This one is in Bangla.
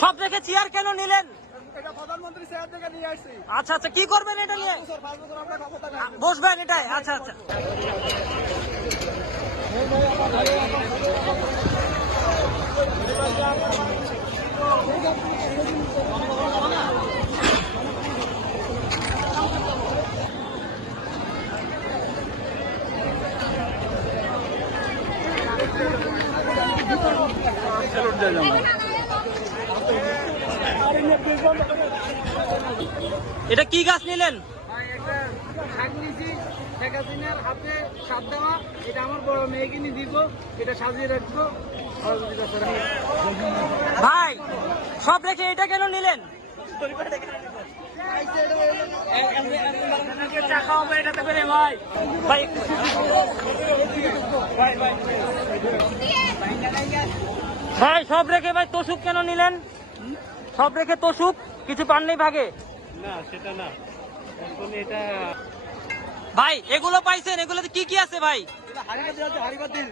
সব রেখে চেয়ার কেন নিলেন? এটা প্রধানমন্ত্রী চেয়ার থেকে নিয়ে আসছি। আচ্ছা আচ্ছা, কি করবেন এটা নিয়ে? বসবেন এটাই? আচ্ছা আচ্ছা। এটা কি গাছ নিলেন? হাতে সাপ দেওয়া, এটা আমার বড় মেয়েকে নিয়ে দিব, এটা সাজিয়ে রাখবো। ভাই সব রেখে এটা কেন নিলেন? ভাই সব রেখে ভাই তোষুক কেন নিলেন? সব রেখে তোষুক কিছু পাননি ভাগে? না সেটা না, এটা ভাই এগুলো পাইছেন, এগুলোতে কি কি আছে ভাই? হারিবাদ আছে, হারিবাদ দিন।